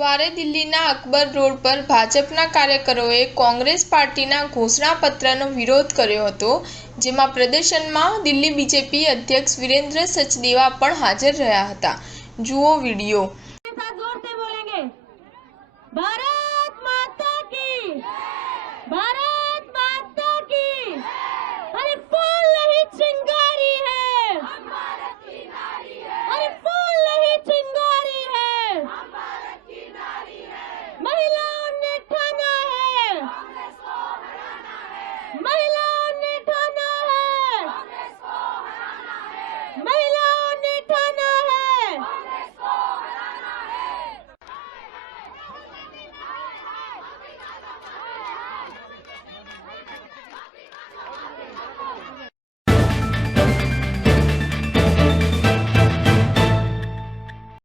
बुधवारे दिल्हीના અકબર રોડ પર ભાજપના કાર્યકરોએ કોંગ્રેસ પાર્ટીના ઘોષણાપત્રનો વિરોધ કર્યો હતો, જેમાં પ્રદર્શનમાં દિલ્હી બીજેપી અધ્યક્ષ વિરેન્દ્ર સચદેવા પણ હાજર રહ્યા હતા। જુઓ વિડીયો।